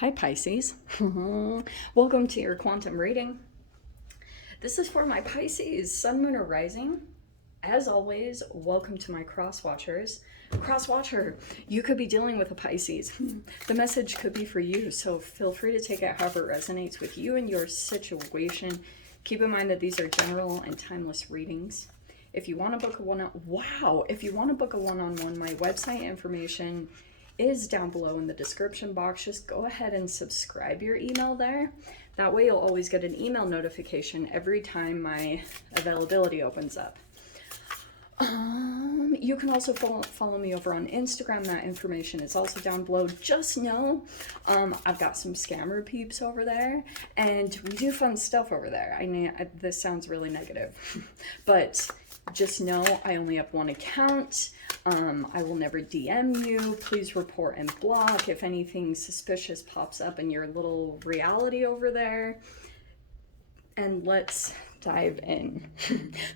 Hi Pisces. Welcome to your quantum reading. This is for my Pisces, Sun, Moon, or Rising. As always, welcome to my cross watchers. Cross watcher, you could be dealing with a Pisces. The message could be for you, so feel free to take it however it resonates with you and your situation. Keep in mind that these are general and timeless readings. If you want to book a one-on-one, my website information is down below in the description box. Just go ahead and subscribe your email there. That way you'll always get an email notification every time my availability opens up. You can also follow me over on Instagram. That information is also down below. Just know I've got some scammer peeps over there, and we do fun stuff over there. I mean, this sounds really negative, but just know I only have one account. I will never DM you. Please report and block if anything suspicious pops up in your little reality over there. And let's dive in.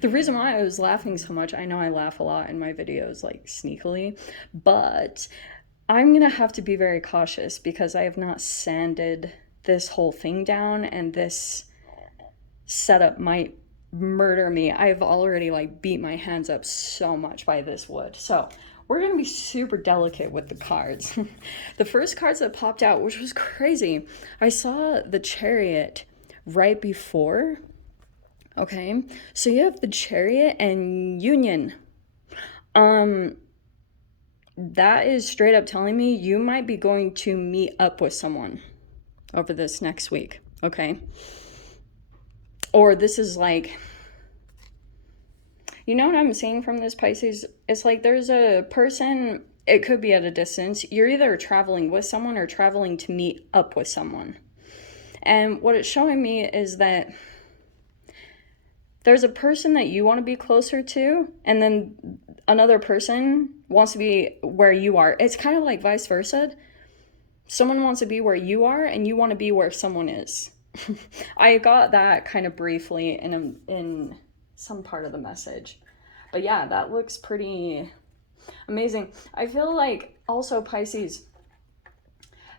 The reason why I was laughing so much, I know I laugh a lot in my videos, like sneakily, but I'm gonna have to be very cautious because I have not sanded this whole thing down, and this setup might murder me. I've already beat my hands up so much by this wood. So we're going to be super delicate with the cards. The first cards that popped out, which was crazy, I saw the Chariot right before. Okay, so you have the Chariot and Union. That is straight up telling me you might be going to meet up with someone over this next week. Okay, or this is you know what I'm seeing from this, Pisces? It's like there's a person, it could be at a distance. You're either traveling with someone or traveling to meet up with someone. And what it's showing me is that there's a person that you want to be closer to, and then another person wants to be where you are. It's kind of like vice versa. Someone wants to be where you are, and you want to be where someone is. I got that kind of briefly in some part of the message, but yeah, that looks pretty amazing. I feel like also, Pisces,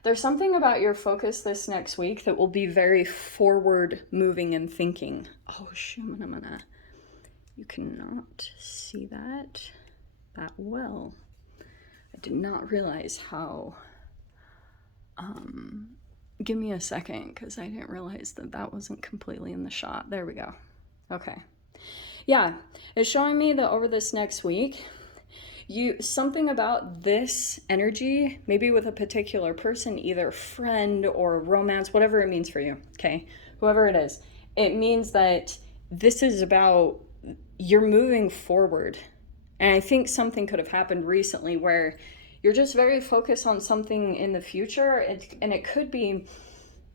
there's something about your focus this next week that will be very forward moving and thinking. Oh shoot, you cannot see that well. I did not realize how give me a second, because I didn't realize that wasn't completely in the shot. There we go. Okay. Yeah, it's showing me that over this next week, something about this energy, maybe with a particular person, either friend or romance, whatever it means for you, okay? Whoever it is, it means that this is about you're moving forward. And I think something could have happened recently where you're just very focused on something in the future, and it could be,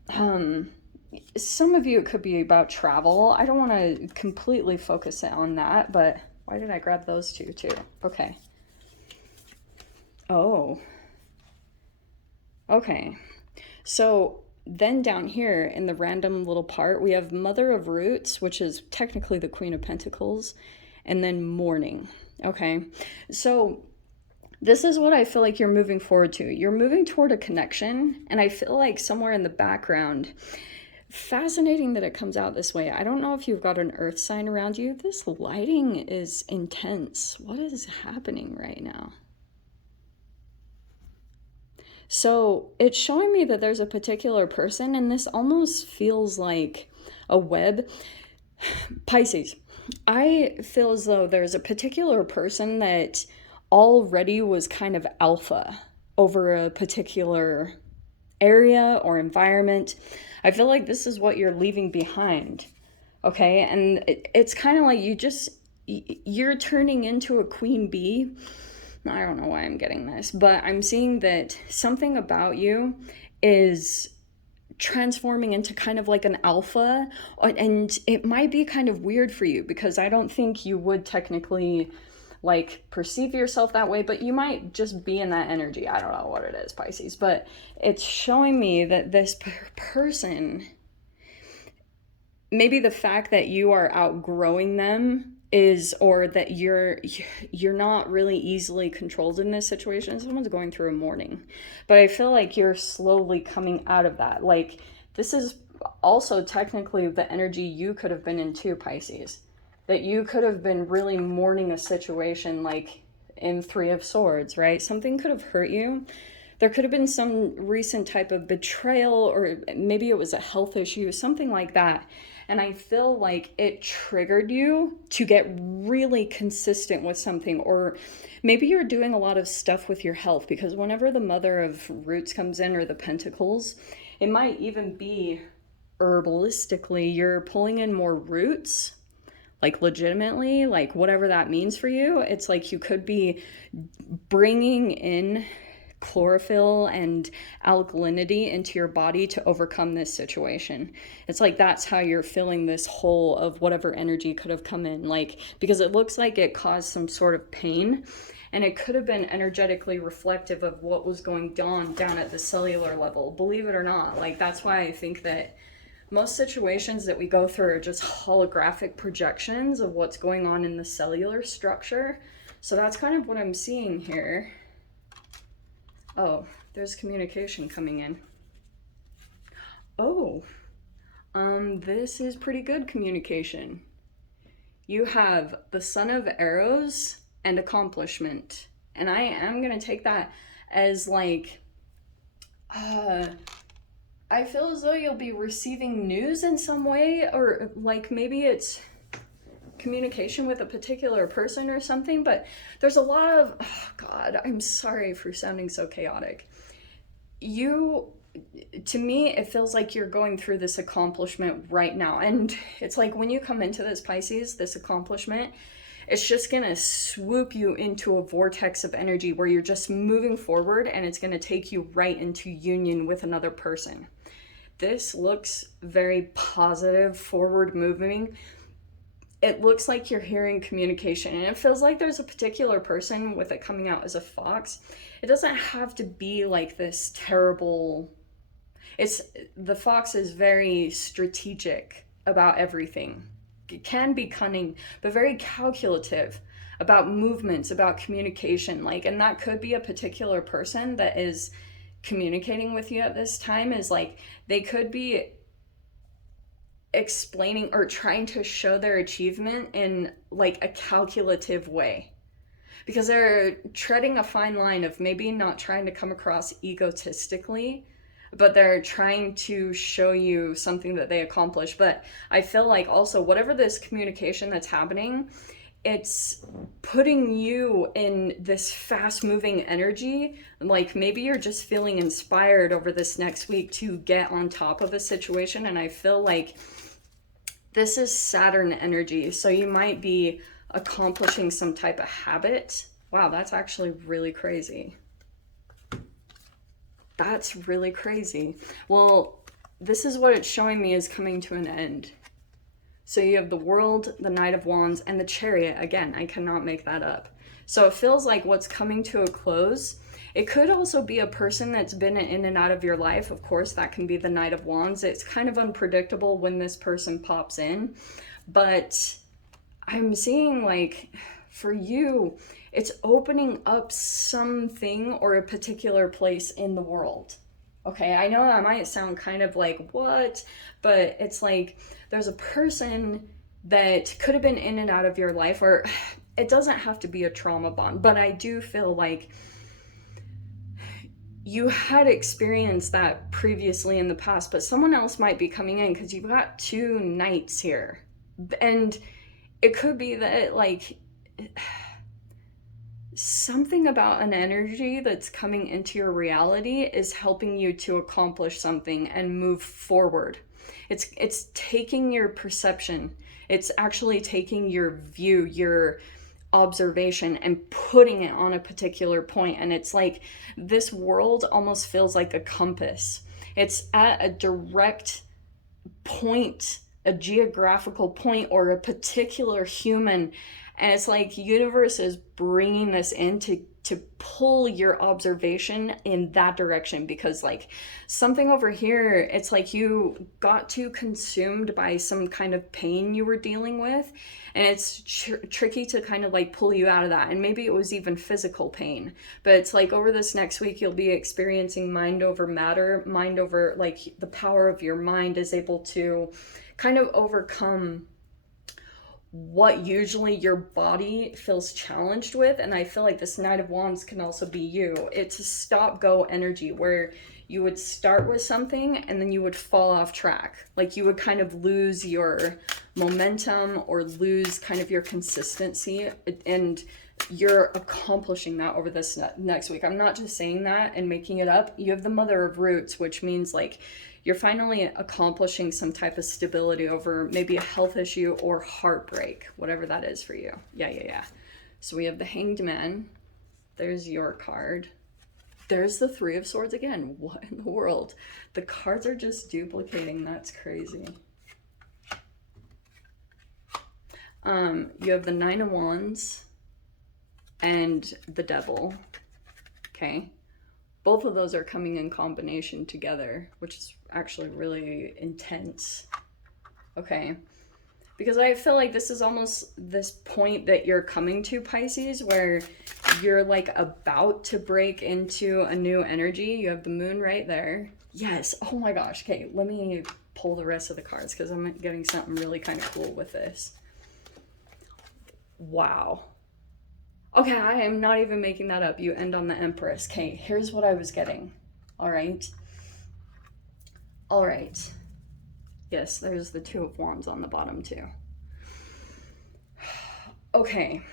some of you, it could be about travel. I don't want to completely focus it on that, but why did I grab those two too? Okay. Oh. Okay. So then down here in the random little part, we have Mother of Roots, which is technically the Queen of Pentacles, and then Mourning. Okay. So this is what I feel like you're moving forward to. You're moving toward a connection, and I feel like somewhere in the background, fascinating that it comes out this way. I don't know if you've got an earth sign around you. This lighting is intense. What is happening right now? So it's showing me that there's a particular person, and this almost feels like a web. Pisces, I feel as though there's a particular person that already was kind of alpha over a particular area or environment. I feel like this is what you're leaving behind, okay? And it's kind of like you're turning into a queen bee. I don't know why I'm getting this, but I'm seeing that something about you is transforming into kind of like an alpha, and it might be kind of weird for you because I don't think you would technically perceive yourself that way, but you might just be in that energy. I don't know what it is, Pisces, but it's showing me that this person, maybe the fact that you are outgrowing them is, or that you're not really easily controlled in this situation. Someone's going through a mourning, but I feel like you're slowly coming out of that. Like, this is also technically the energy you could have been in too, Pisces, that you could have been really mourning a situation, like in Three of Swords, right? Something could have hurt you. There could have been some recent type of betrayal, or maybe it was a health issue, something like that. And I feel like it triggered you to get really consistent with something. Or maybe you're doing a lot of stuff with your health, because whenever the Mother of Roots comes in, or the Pentacles, it might even be herbalistically, you're pulling in more roots, like legitimately, like whatever that means for you. It's like you could be bringing in chlorophyll and alkalinity into your body to overcome this situation. It's like that's how you're filling this hole of whatever energy could have come in, like, because it looks like it caused some sort of pain, and it could have been energetically reflective of what was going on down at the cellular level, believe it or not. Like, that's why I think that most situations that we go through are just holographic projections of what's going on in the cellular structure. So that's kind of what I'm seeing here. Oh, there's communication coming in. Oh, this is pretty good communication. You have the Son of Arrows and accomplishment. And I am going to take that as like, I feel as though you'll be receiving news in some way, or like maybe it's communication with a particular person or something, but there's a lot of, oh God, I'm sorry for sounding so chaotic. To me, it feels like you're going through this accomplishment right now. And it's like when you come into this, Pisces, this accomplishment, it's just going to swoop you into a vortex of energy where you're just moving forward, and it's going to take you right into union with another person. This looks very positive, forward moving. It looks like you're hearing communication, and it feels like there's a particular person with it coming out as a fox. It doesn't have to be like this terrible. The fox is very strategic about everything. It can be cunning, but very calculative about movements, about communication. Like, and that could be a particular person that is communicating with you at this time. Is like, they could be explaining or trying to show their achievement in like a calculative way, because they're treading a fine line of maybe not trying to come across egotistically, but they're trying to show you something that they accomplished. But I feel like also whatever this communication that's happening, it's putting you in this fast moving energy. Like, maybe you're just feeling inspired over this next week to get on top of a situation. And I feel like this is Saturn energy. So you might be accomplishing some type of habit. Wow, that's actually really crazy. That's really crazy. Well, this is what it's showing me is coming to an end. So you have the World, the Knight of Wands, and the Chariot. Again, I cannot make that up. So it feels like what's coming to a close. It could also be a person that's been in and out of your life. Of course, that can be the Knight of Wands. It's kind of unpredictable when this person pops in. But I'm seeing, like, for you, it's opening up something or a particular place in the world. Okay, I know that might sound kind of like, what? But it's like there's a person that could have been in and out of your life, or it doesn't have to be a trauma bond, but I do feel like you had experienced that previously in the past, but someone else might be coming in, because you've got two knights here. And it could be that, like, something about an energy that's coming into your reality is helping you to accomplish something and move forward. It's taking your perception. It's actually taking your view, your observation, and putting it on a particular point. And it's like this world almost feels like a compass. It's at a direct point, a geographical point, or a particular human. And it's like universe is bringing this in to to pull your observation in that direction, because like something over here, it's like you got too consumed by some kind of pain you were dealing with, and it's tricky to kind of like pull you out of that. And maybe it was even physical pain, but it's like over this next week you'll be experiencing mind over matter, mind over, like the power of your mind is able to kind of overcome what usually your body feels challenged with. And I feel like this Knight of Wands can also be you. It's a stop go energy where you would start with something and then you would fall off track. Like you would kind of lose your momentum or lose kind of your consistency, and you're accomplishing that over this next week. I'm not just saying that and making it up. You have the Mother of Roots, which means like you're finally accomplishing some type of stability over maybe a health issue or heartbreak, whatever that is for you. Yeah. So we have the Hanged Man. There's your card. There's the Three of Swords again. What in the world? The cards are just duplicating. That's crazy. You have the Nine of Wands and the Devil. Okay. Both of those are coming in combination together, which is actually really intense. Okay. Because I feel like this is almost this point that you're coming to, Pisces, where you're like about to break into a new energy. You have the Moon right there. Yes. Oh my gosh. Okay, let me pull the rest of the cards because I'm getting something really kind of cool with this. Wow. Okay, I am not even making that up. You end on the Empress. Okay, here's what I was getting. All right. Yes, there's the Two of Wands on the bottom too. Okay.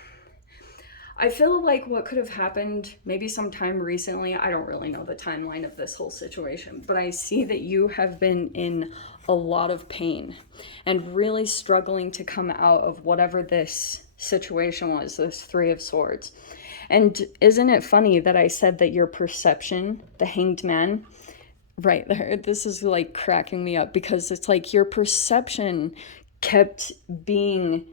I feel like what could have happened maybe sometime recently, I don't really know the timeline of this whole situation, but I see that you have been in a lot of pain and really struggling to come out of whatever this situation was, this Three of Swords. And isn't it funny that I said that your perception, the Hanged Man, right there, this is like cracking me up, because it's like your perception kept being,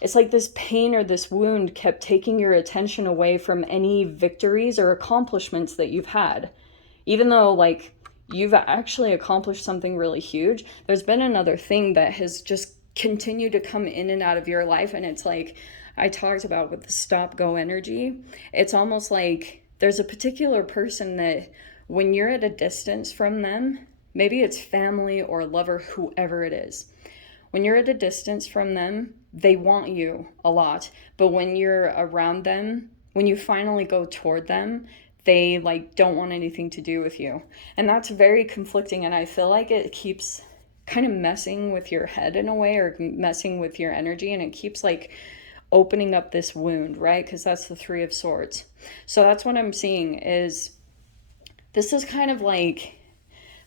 it's like this pain or this wound kept taking your attention away from any victories or accomplishments that you've had. Even though like you've actually accomplished something really huge, there's been another thing that has just continue to come in and out of your life. And it's like I talked about with the stop go energy, it's almost like there's a particular person that when you're at a distance from them, maybe it's family or lover, whoever it is, when you're at a distance from them, they want you a lot, but when you're around them, when you finally go toward them, they like don't want anything to do with you. And that's very conflicting, and I feel like it keeps kind of messing with your head in a way, or messing with your energy, and it keeps like opening up this wound, right? Because that's the Three of Swords. So that's what I'm seeing is this is kind of like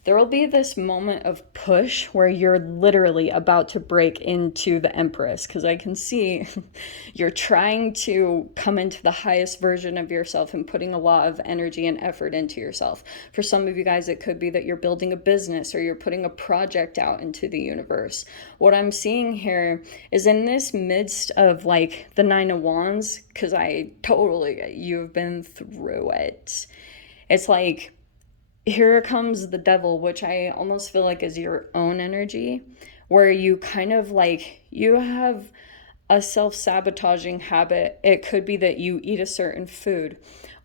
there will be this moment of push where you're literally about to break into the Empress, because I can see you're trying to come into the highest version of yourself and putting a lot of energy and effort into yourself. For some of you guys, it could be that you're building a business or you're putting a project out into the universe. What I'm seeing here is in this midst of like the Nine of Wands, because you've been through it. It's like, here comes the Devil, which I almost feel like is your own energy, where you kind of like, you have a self-sabotaging habit. It could be that you eat a certain food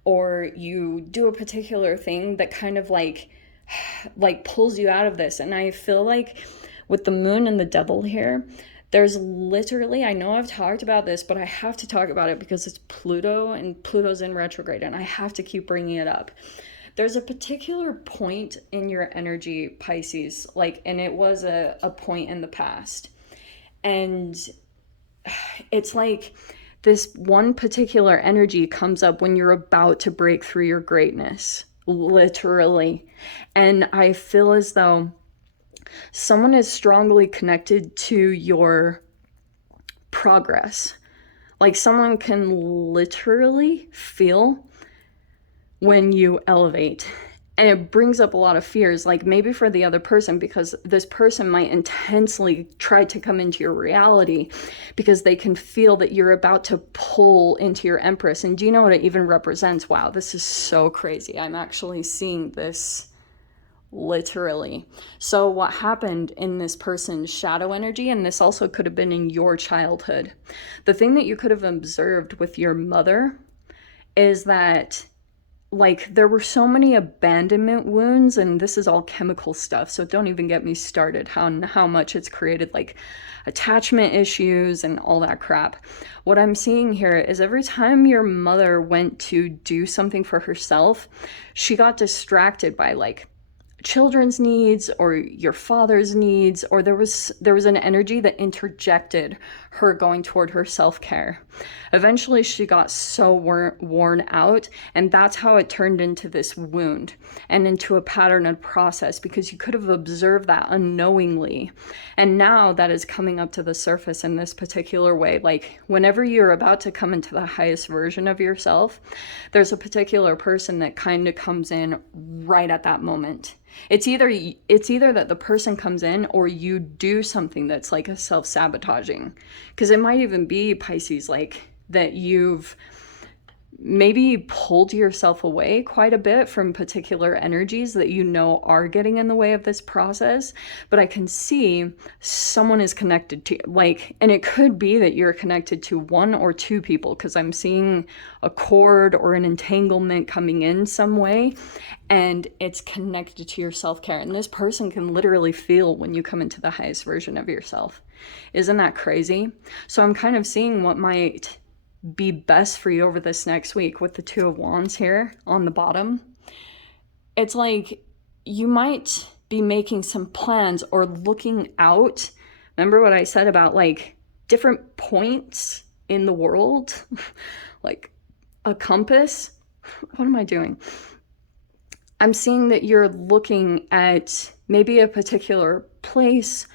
or you do a particular thing that kind of like pulls you out of this. And I feel like with the Moon and the Devil here, there's literally, I know I've talked about this, but I have to talk about it because it's Pluto and Pluto's in retrograde and I have to keep bringing it up. There's a particular point in your energy, Pisces, like, and it was a point in the past. And it's like this one particular energy comes up when you're about to break through your greatness, literally. And I feel as though someone is strongly connected to your progress. Like someone can literally feel when you elevate. And it brings up a lot of fears, like maybe for the other person, because this person might intensely try to come into your reality because they can feel that you're about to pull into your empress. And do you know what it even represents? Wow, this is so crazy. I'm actually seeing this literally. So what happened in this person's shadow energy, and this also could have been in your childhood, the thing that you could have observed with your mother is that, like, there were so many abandonment wounds, and this is all chemical stuff, so don't even get me started how much it's created, like, attachment issues and all that crap. What I'm seeing here is every time your mother went to do something for herself, she got distracted by, like, children's needs or your father's needs, or there was an energy that interjected her going toward her self-care. Eventually she got so worn out, and that's how it turned into this wound and into a pattern and process, because you could have observed that unknowingly, and now that is coming up to the surface in this particular way. Like, whenever you're about to come into the highest version of yourself, there's a particular person that kind of comes in right at that moment. It's either that the person comes in, or you do something that's like a self-sabotaging, because it might even be, Pisces, like that you've maybe pulled yourself away quite a bit from particular energies that you know are getting in the way of this process. But I can see someone is connected to, like, and it could be that you're connected to one or two people, because I'm seeing a cord or an entanglement coming in some way, and it's connected to your self-care. And this person can literally feel when you come into the highest version of yourself. Isn't that crazy? So I'm kind of seeing what might be best for you over this next week with the Two of Wands here on the bottom. It's like you might be making some plans or looking out. Remember what I said about, like, different points in the world? Like a compass? What am I doing? I'm seeing that you're looking at maybe a particular place,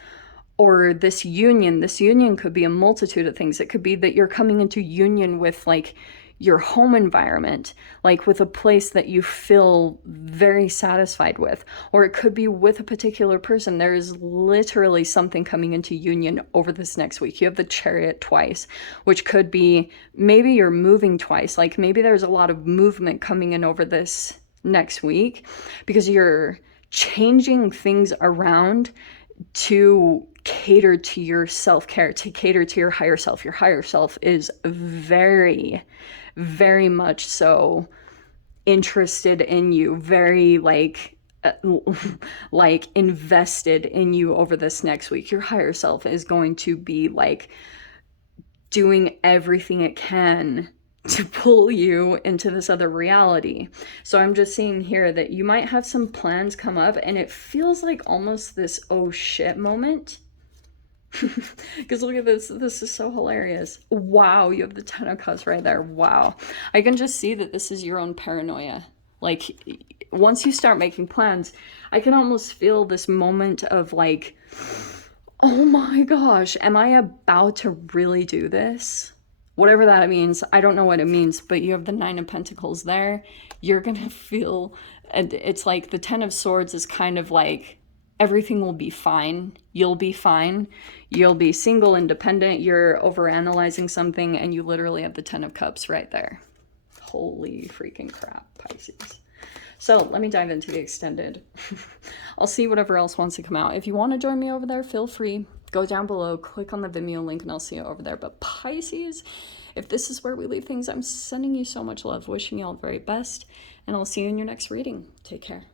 or this union. This union could be a multitude of things. It could be that you're coming into union with, like, your home environment, like with a place that you feel very satisfied with, or it could be with a particular person. There is literally something coming into union over this next week. You have the Chariot twice, which could be maybe you're moving twice. Like, maybe there's a lot of movement coming in over this next week because you're changing things around to cater to your self-care, to cater to your higher self. Your higher self is very, very much so interested in you, very like invested in you over this next week. Your higher self is going to be like doing everything it can to pull you into this other reality. So I'm just seeing here that you might have some plans come up, and it feels like almost this oh shit moment. Because look at this. This is so hilarious. Wow, you have the Ten of Cups right there. Wow. I can just see that this is your own paranoia. Like, once you start making plans, I can almost feel this moment of like, oh my gosh, am I about to really do this? Whatever that means. I don't know what it means, but you have the Nine of Pentacles there. You're gonna feel, and it's like the Ten of Swords is kind of like, everything will be fine. You'll be fine. You'll be single, independent. You're overanalyzing something, and you literally have the Ten of Cups right there. Holy freaking crap, Pisces. So let me dive into the extended. I'll see whatever else wants to come out. If you want to join me over there, feel free. Go down below, click on the Vimeo link, and I'll see you over there. But Pisces, if this is where we leave things, I'm sending you so much love, wishing you all the very best, and I'll see you in your next reading. Take care.